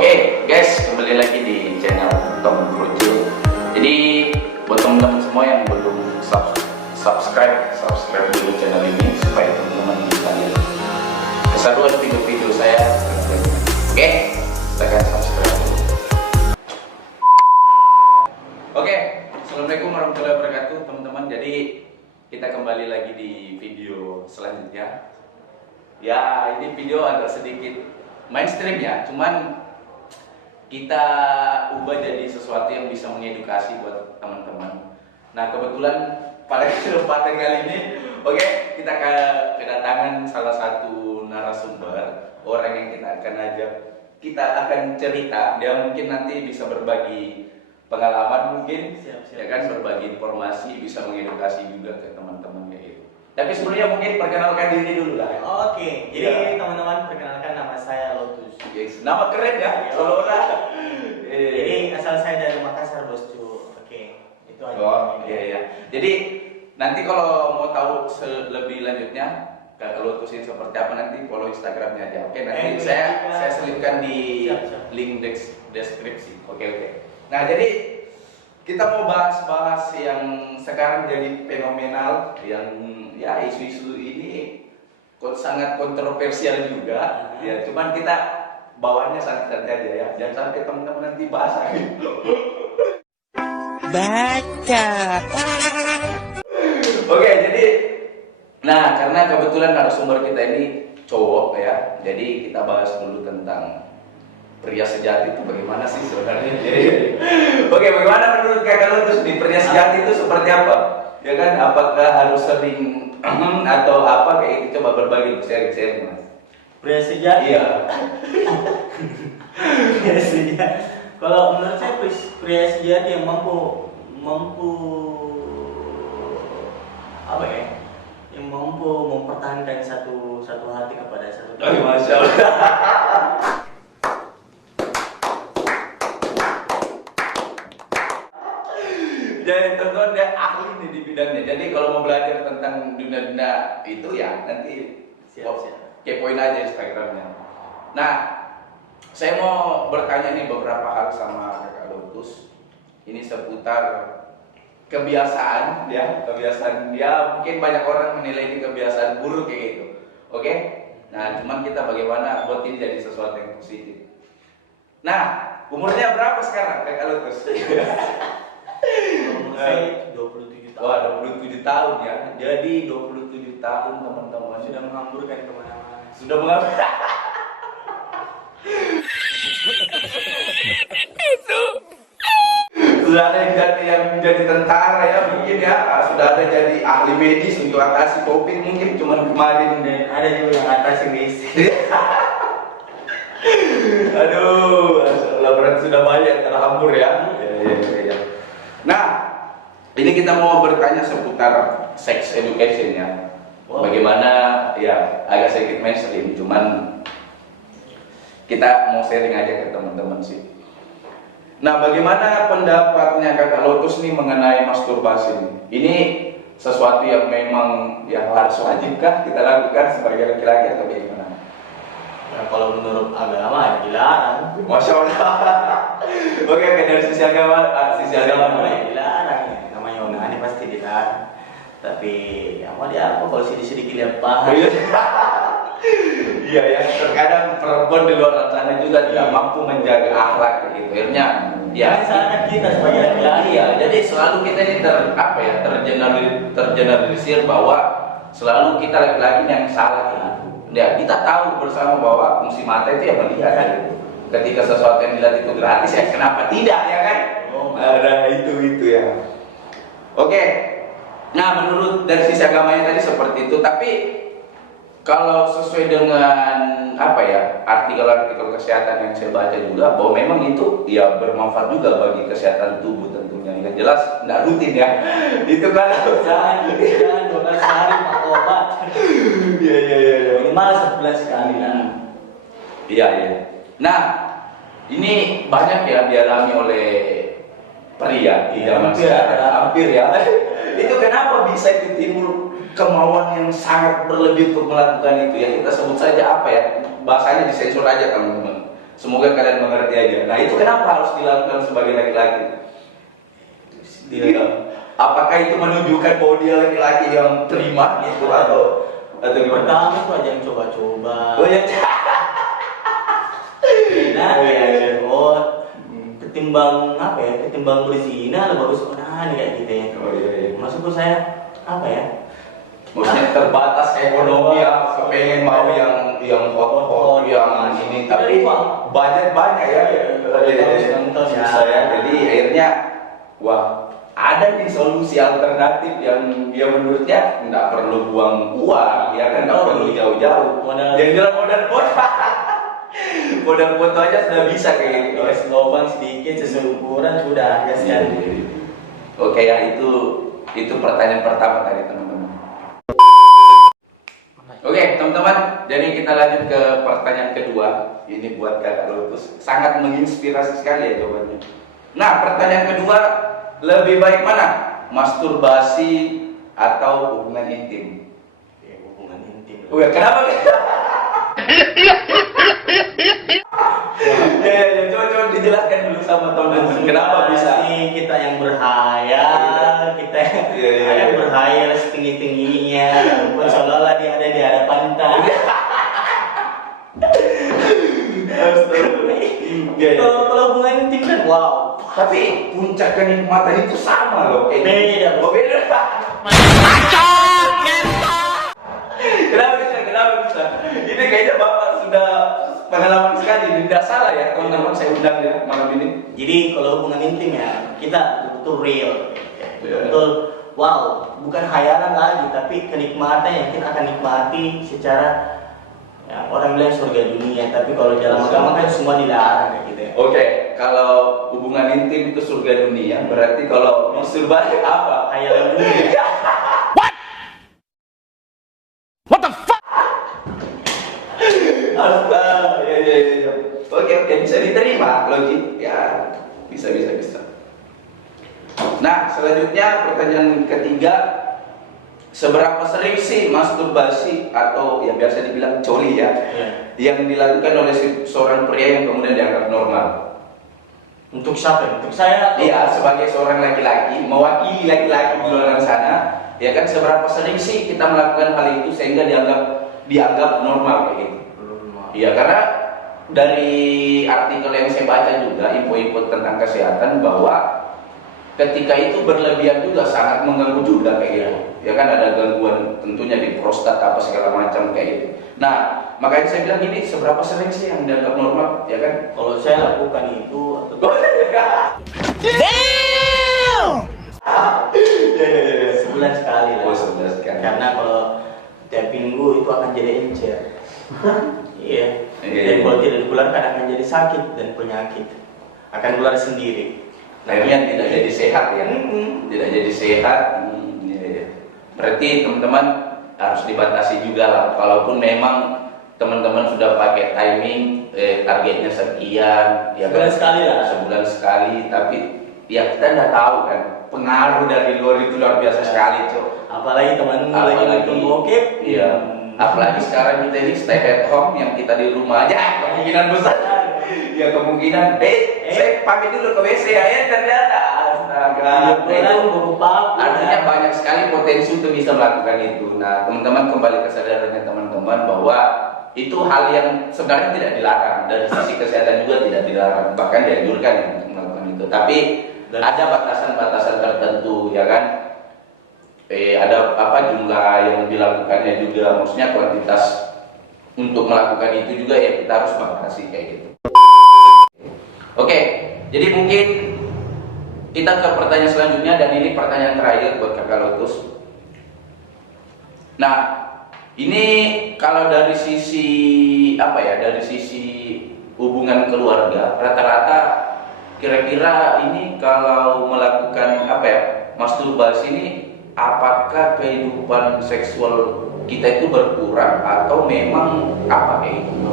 Oke, guys, kembali lagi di channel Tom Krucil. Jadi buat teman-teman semua yang belum subscribe dulu channel ini supaya teman-teman bisa lihat keseruan video-video saya. Oke, silakan subscribe. Oke, assalamualaikum warahmatullahi wabarakatuh, teman-teman. Jadi kita kembali lagi di video selanjutnya. Ya, ini video agak sedikit mainstream ya, cuman kita ubah jadi sesuatu yang bisa mengedukasi buat teman-teman. Nah, kebetulan pada kesempatan kali ini, kita kedatangan salah satu narasumber, orang yang kita akan ajak, kita akan cerita, dia mungkin nanti bisa berbagi pengalaman mungkin, ya kan, berbagi informasi, bisa mengedukasi juga ke teman-teman kayak gitu. Tapi sebelumnya mungkin perkenalkan diri dulu lah. Oke, jadi teman-teman, perkenalkan nama saya Lotus. Yes. Nama keren ya, Solora. Jadi asal saya dari Makassar, Boscu. Oke, itu aja. Oh, iya. Jadi nanti kalau mau tahu lebih lanjutnya, kalau Lotus ini seperti apa, nanti follow Instagramnya aja. Oke, nanti saya selipkan di link deskripsi. Oke. Nah, jadi kita mau bahas yang sekarang jadi fenomenal, yang ya isu-isu ini sangat kontroversial juga. Ya, cuman kita bawahnya santai-santai aja ya, jangan sampai teman-teman nanti bahas gitu. Baca. Oke, jadi nah karena kebetulan narasumber kita ini cowok ya, jadi kita bahas dulu tentang pria sejati itu bagaimana sih sebenarnya. Oke, bagaimana menurut kakak Lotus nih, pria sejati itu seperti apa? Ya kan, apakah harus sering atau apa kayak gitu? Coba berbagi, share Mas. Pria sejati. Iya. Pria sejati. Kalau menurut saya pria sejati yang mampu apa ya? Yang mampu mempertahankan satu hati kepada satu. Masya Allah. Jadi teman-teman dia ahli nih di bidangnya. Jadi kalau mau belajar tentang dunia itu ya nanti Siap. kepoin aja Instagramnya. Nah, saya mau bertanya nih beberapa hal sama kakak Lotus. Ini seputar kebiasaan ya, mungkin banyak orang menilai ini kebiasaan buruk kayak gitu. Oke? Nah, cuman kita bagaimana buat ini jadi sesuatu yang positif. Nah, umurnya berapa sekarang kakak Lotus? Saya 27 tahun. Wah, 27 tahun ya. Jadi 27 tahun teman-teman Sudah menghamburkan kemana-mana. sudah mengambil. Sudah ada yang jadi tentara ya mungkin ya, sudah ada jadi ahli medis untuk atasi COVID mungkin, cuman kemarin Dan ada juga yang atasi misi. aduh, Allah, berarti sudah banyak terhambur ya. Ya. Nah, ini kita mau bertanya seputar sex education ya. Wow. Bagaimana ya, agak sedikit mainstream, cuman kita mau sharing aja ke teman-teman sih. Nah, bagaimana pendapatnya kakak Lotus nih mengenai masturbasi? Ini sesuatu yang memang yang harus wajibkah kita lakukan sebagai laki-laki atau bagaimana? Nah, kalau menurut agama ya dilarang. Masya Allah. Oke, dari sisi agama, Ya dilarang ya. Namanya onani pasti dilarang. Tapi ya mau dia apa kalau sedikit lihat paha. Iya ya, terkadang perempuan di luar sana juga tidak mampu menjaga akhlak gitu. Akhirnya ya Sangat kita sebagai laki-laki. iya, jadi selalu kita ini tergeneralisir bahwa selalu kita laki-laki yang salah gitu. Ya, kita tahu bersama bahwa fungsi mata itu ya melihat kan. Ketika sesuatu yang dilihat itu gratis ya kenapa tidak ya kan? Ada itu ya. Oke. Nah, menurut dari sisi agamanya tadi seperti itu, tapi kalau sesuai dengan apa ya, artikel-artikel kesehatan yang saya baca juga bahwa memang itu ya bermanfaat juga bagi kesehatan tubuh tentunya. Yang jelas nggak rutin ya. Itu kan Jangan 12 hari pakai obat. Iya. Minimal 11 kali lah. Iya. Nah, ini banyak ya dialami oleh pria di zaman sekarang. Hampir ya. Itu kenapa bisa itu timbul kemauan yang sangat berlebih untuk melakukan itu ya, kita sebut saja apa ya, bahasanya disensor aja teman-teman. Semoga kalian mengerti aja. Nah itu kenapa harus dilakukan sebagai laki-laki? Apakah itu menunjukkan bahwa dia laki-laki yang terima gitu atau gimana? Pertama itu aja yang coba-coba. Oh ya. Nah, ya, ketimbang apa ya? Ketimbang berzina lebih bagus onahan kayak gitu ya. Oh iya. Maksudku saya apa ya? Maksudnya terbatas ekonomi ya, kepengen mau yang hot yang ini, tapi banyak ya. Susah ya. Jadi akhirnya, wah ada nih solusi alternatif yang dia menurutnya nggak perlu buang uang, ya kan nggak perlu jauh-jauh. Yang jelas modal foto aja sudah bisa kayak gitu. Lubang sedikit sesuai ukuran sudah ya sekali. Oke ya itu pertanyaan pertama tadi teman-teman. Oke teman-teman, jadi kita lanjut ke pertanyaan kedua. Ini buat Kakak Lotus, sangat menginspirasi sekali ya jawabannya. Nah pertanyaan kedua, lebih baik mana? Masturbasi atau hubungan intim? Ya, hubungan intim. Oh ya, kenapa? Ya, coba dijelaskan dulu sama teman-teman. Kenapa bisa? Kita yang berhayal, kita yang berhayal setinggi-tingginya, seolah-olah dia ada di hadapan kita. Kalau hubungan intim kan wow. Tapi puncak kenikmatan itu sama loh. Beda. Kenapa bisa? Ini kayaknya Bapak sudah pengalaman sekali. Tidak salah ya teman-teman, saya undang ya malam ini. Jadi kalau hubungan intim ya kita betul real, betul wow, bukan hayalan lagi, tapi kenikmatan yang kita akan nikmati secara ya, orang bilang surga dunia, tapi kalau dalam agama kan semua dilarang kayak gitu ya. Oke, kalau hubungan intim itu surga dunia, berarti kalau masturbasi apa? Hayalan dunia. Astaga, ya. Oke, bisa diterima logik. Ya, bisa. Nah, selanjutnya pertanyaan ketiga, seberapa sering sih masturbasi atau yang biasa dibilang coli ya, yang dilakukan oleh seorang pria yang kemudian dianggap normal? Untuk siapa? Untuk saya? Iya, sebagai seorang laki-laki, mewakili laki-laki di luar sana, ya kan seberapa sering sih kita melakukan hal itu sehingga dianggap normal kayak gitu? Iya, karena dari artikel yang saya baca juga, info-info tentang kesehatan bahwa ketika itu berlebihan juga sangat mengganggu juga kayak gitu. Ya kan ada gangguan tentunya di prostat apa segala macam kayak gitu. Nah, makanya saya bilang gini, seberapa sering sih yang dianggap normal, ya kan? Kalau saya lakukan itu atau sebulan sekali lah. Sebulan sekali. Karena kalau tiap minggu itu akan jadi encer. Iya. Dan kalau tidak dikeluarkan akan jadi sakit dan penyakit. Akan keluar sendiri. Akhirnya tidak jadi sehat ya. Tidak jadi sehat. Ya. Berarti teman-teman harus dibatasi juga lah. Kalaupun memang teman-teman sudah pakai timing targetnya sekian, ya sebulan sekali lah. Sebulan sekali, tapi ya kita nggak tahu kan. Pengaruh dari luar itu luar biasa sekali, Cok. Apalagi teman lagi nonton bokep. Iya. Apalagi sekarang kita ini stay at home, yang kita di rumah aja kemungkinan besar. Ya kemungkinan, saya pamit dulu ke WC ya, ternyata astaga. Artinya banyak sekali potensi untuk bisa melakukan itu. Nah, teman-teman kembali kesadarannya teman-teman bahwa itu hal yang sebenarnya tidak dilarang, dari sisi kesehatan juga tidak dilarang, bahkan dianjurkan ya untuk melakukan itu. Tapi ada batasan-batasan tertentu, ya kan? Ada apa jumlah yang dilakukannya juga, maksudnya kuantitas untuk melakukan itu juga ya kita harus batasi kayak gitu. Oke, jadi mungkin kita ke pertanyaan selanjutnya, dan ini pertanyaan terakhir buat Kakak Lotus. Nah, ini kalau dari sisi apa ya, dari sisi hubungan keluarga, rata-rata kira-kira ini kalau melakukan apa ya, masturbasi ini, apakah kehidupan seksual kita itu berkurang atau memang apa kayak gitu?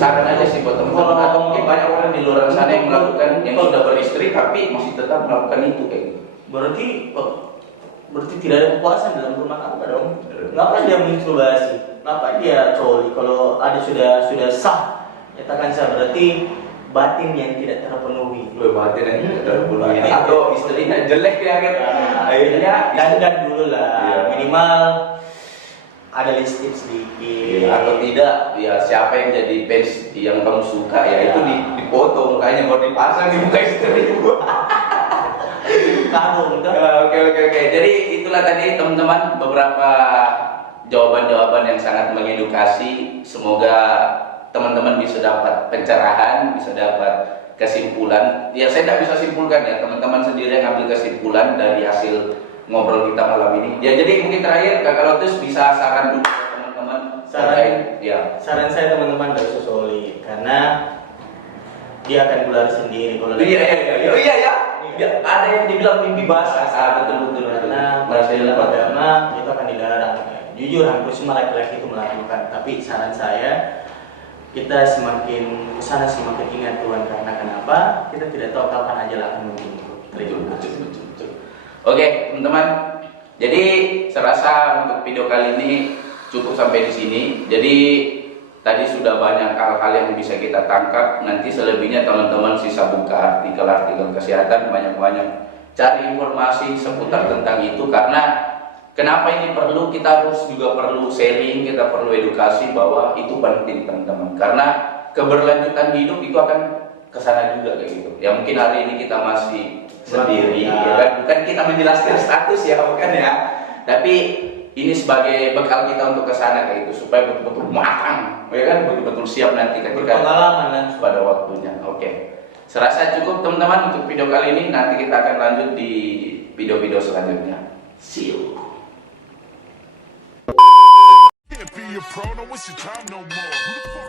Saran aja sih buat teman-teman, atau mungkin banyak orang di luar sana yang melakukan, yang sudah beristri tapi masih tetap melakukan itu kayak gitu. Berarti tidak ada kepuasan dalam rumah tangga dong. Kenapa dia masturbasi? Kenapa dia coli? Kalau ada sudah sah nyatakan sah berarti batin yang tidak terpenuhi. Batin yang tidak terpenuhi atau istrinya jelek ya kan, akhirnya dandan dulu lah, Iya. minimal ada listrik sedikit. atau tidak ya siapa yang jadi fans yang kamu suka ya itu dipotong mukanya mau dipasang di muka istri. Kagum tuh. Oke. Jadi itulah tadi teman-teman beberapa jawaban-jawaban yang sangat mengedukasi. Semoga teman-teman bisa dapat pencerahan, bisa dapat kesimpulan. Ya saya tidak bisa simpulkan ya, teman-teman sendiri yang ambil kesimpulan dari hasil ngobrol kita malam ini. Ya jadi mungkin terakhir Kakak Lotus bisa saran dulu ke teman-teman. Saran saya teman-teman dari Sosoli karena dia akan keluar sendiri kalau Iya. Ya, ada yang dibilang mimpi basah. Betul. karena dalam agama itu akan dilarang. Jujur hampir semua laki-laki itu melakukan, tapi saran saya kita semakin kesana semakin ingat Tuhan karena kenapa? Kita tidak tahu kapan aja akan menunggu. Betul. Oke, teman-teman. Jadi serasa untuk video kali ini cukup sampai di sini. Jadi tadi sudah banyak hal-hal yang bisa kita tangkap. Nanti selebihnya teman-teman sisa buka artikel-artikel kesehatan, banyak-banyak cari informasi seputar tentang itu. Karena kenapa ini perlu, kita harus juga perlu sharing, kita perlu edukasi bahwa itu penting teman-teman. Karena keberlanjutan hidup itu akan kesana juga kayak gitu. Ya mungkin hari ini kita masih sendiri, ya kan? Bukan kita menjelaskan status ya, bukan ya. Tapi ini sebagai bekal kita untuk kesana kayak gitu, supaya betul-betul matang, ya kan? Betul-betul siap nanti ketika Pengalaman kan pada waktunya. Oke. Serasa cukup teman-teman untuk video kali ini. Nanti kita akan lanjut di video-video selanjutnya. See you. Can't be a pro, don't waste your time no more. Who the fuck